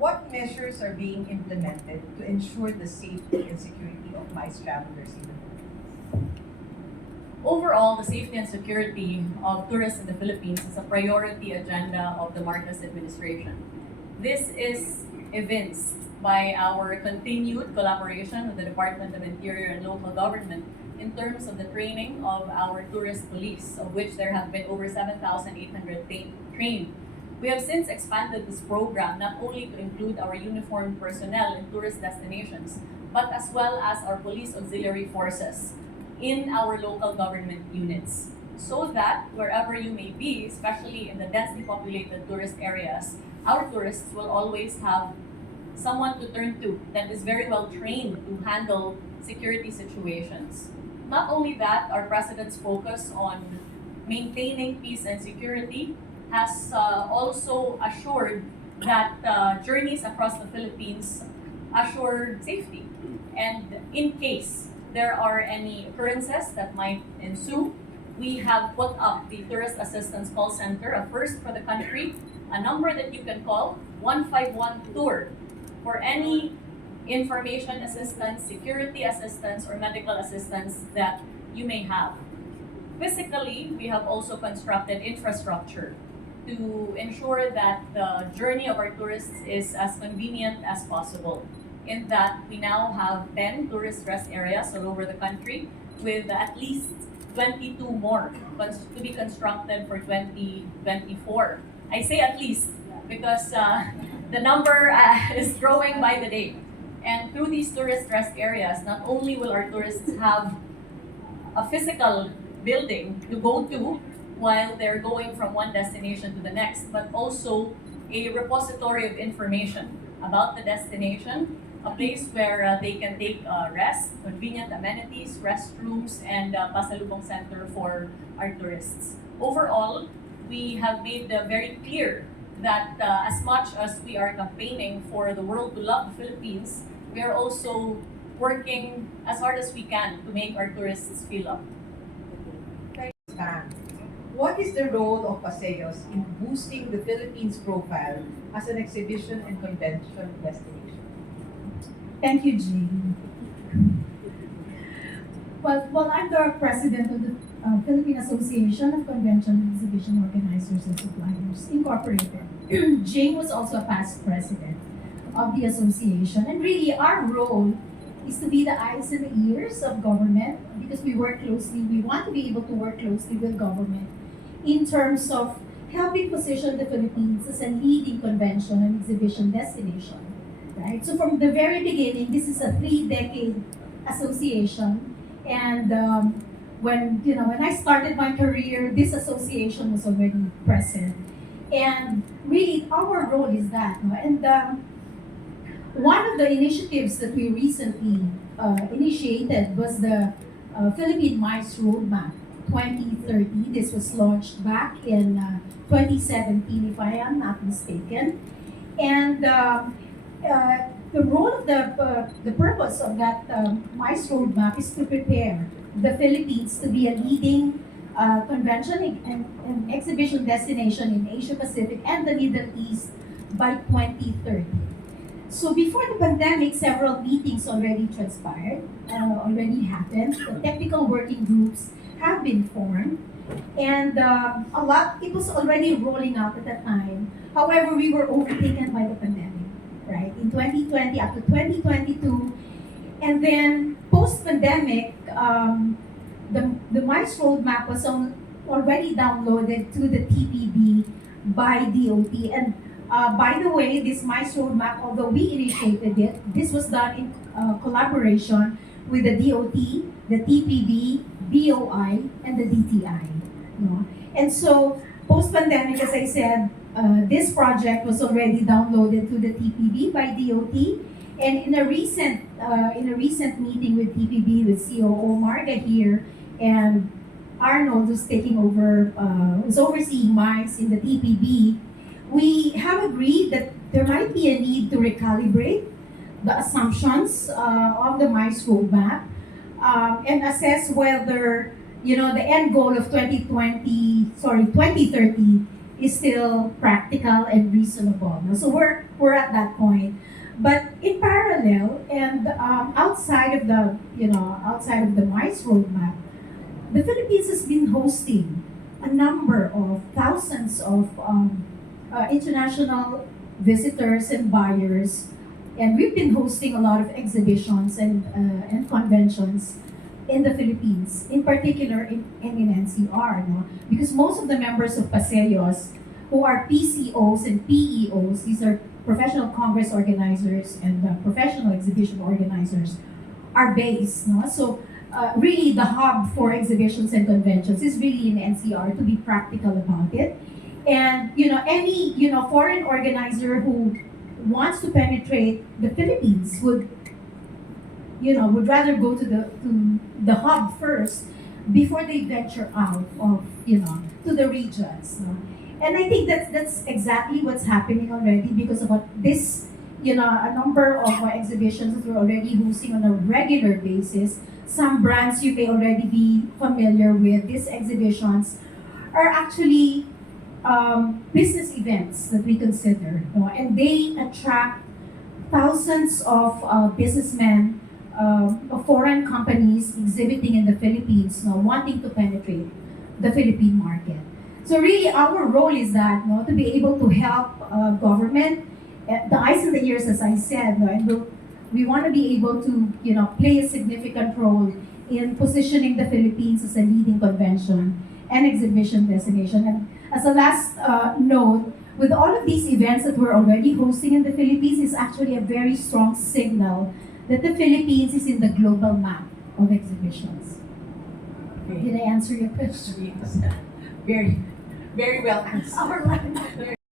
what measures are being implemented to ensure the safety and security of MICE travelers in the Philippines? Overall, the safety and security of tourists in the Philippines is a priority agenda of the Marcos administration. This is evinced by our continued collaboration with the Department of Interior and local government in terms of the training of our tourist police, of which there have been over 7,800 trained. We have since expanded this program not only to include our uniformed personnel in tourist destinations, but as well as our police auxiliary forces in our local government units, so that wherever you may be, especially in the densely populated tourist areas, our tourists will always have someone to turn to that is very well trained to handle security situations. Not only that, our president's focus on maintaining peace and security has also assured that journeys across the Philippines assure safety. And in case there are any occurrences that might ensue, we have put up the Tourist Assistance Call Center, a first for the country, a number that you can call 151 Tour for any information assistance, security assistance, or medical assistance that you may have. Physically, we have also constructed infrastructure to ensure that the journey of our tourists is as convenient as possible. In that, we now have 10 tourist rest areas all over the country with at least 22 more to be constructed for 2024. I say at least because the number is growing by the day. And through these tourist rest areas, not only will our tourists have a physical building to go to while they're going from one destination to the next, but also a repository of information about the destination, a place where they can take rest, convenient amenities, restrooms, and pasalubong center for our tourists. Overall, we have made very clear that as much as we are campaigning for the world to love the Philippines, we are also working as hard as we can to make our tourists feel loved. What is the role of Paseos in boosting the Philippines' profile as an exhibition and convention destination? Thank you, Jane. Well, I'm the president of the Philippine Association of Convention and Exhibition Organizers and Suppliers, Incorporated. Jane was also a past president of the association. And really, our role is to be the eyes and the ears of government because we want to be able to work closely with government in terms of helping position the Philippines as a leading convention and exhibition destination. Right? So from the very beginning, this is a 3-decade association, and when I started my career, this association was already present, and really our role is that. No? And one of the initiatives that we recently initiated was the Philippine MICE Roadmap 2030. This was launched back in 2017, if I am not mistaken, and the role of the purpose of that MICE roadmap is to prepare the Philippines to be a leading convention and exhibition destination in Asia Pacific and the Middle East by 2030. So before the pandemic, several meetings already transpired, already happened. The technical working groups have been formed, and it was already rolling out at that time. However, we were overtaken by the pandemic. Right, in 2020 up to 2022, and then post-pandemic, the MICE roadmap was already downloaded to the TPB by DOT. And by the way, this MICE roadmap, although we initiated it, this was done in collaboration with the DOT, the TPB, BOI, and the DTI. No? And so, post-pandemic, as I said, this project was already downloaded to the TPB by DOT, and in a recent meeting with TPB with COO Marga here, and Arnold was overseeing MICE in the TPB, we have agreed that there might be a need to recalibrate the assumptions of the MICE roadmap and assess whether the end goal of 2030 is still practical and reasonable. No? So we're at that point. But in parallel and outside of the MICE roadmap, the Philippines has been hosting a number of thousands of international visitors and buyers, and we've been hosting a lot of exhibitions and conventions in the Philippines, in particular in NCR, no? Because most of the members of PASEOS, who are PCOs and PEOs, these are professional congress organizers and professional exhibition organizers, are based. No? So really the hub for exhibitions and conventions is really in NCR, to be practical about it. And any foreign organizer who wants to penetrate the Philippines would rather go to the hub first before they venture out of to the regions. No? And I think that's exactly what's happening already, because of what this a number of exhibitions that we're already hosting on a regular basis. Some brands you may already be familiar with. These exhibitions are actually business events that we consider, and they attract thousands of businessmen of foreign companies exhibiting in the Philippines, wanting to penetrate the Philippine market. So really, our role is that to be able to help government, the eyes and the ears, as I said, and we want to be able to play a significant role in positioning the Philippines as a leading convention and exhibition destination. And as a last note, with all of these events that we're already hosting in the Philippines, is actually a very strong signal that the Philippines is in the global map of exhibitions. Okay. Did I answer your question? Yes. Very, very well answered. Our line.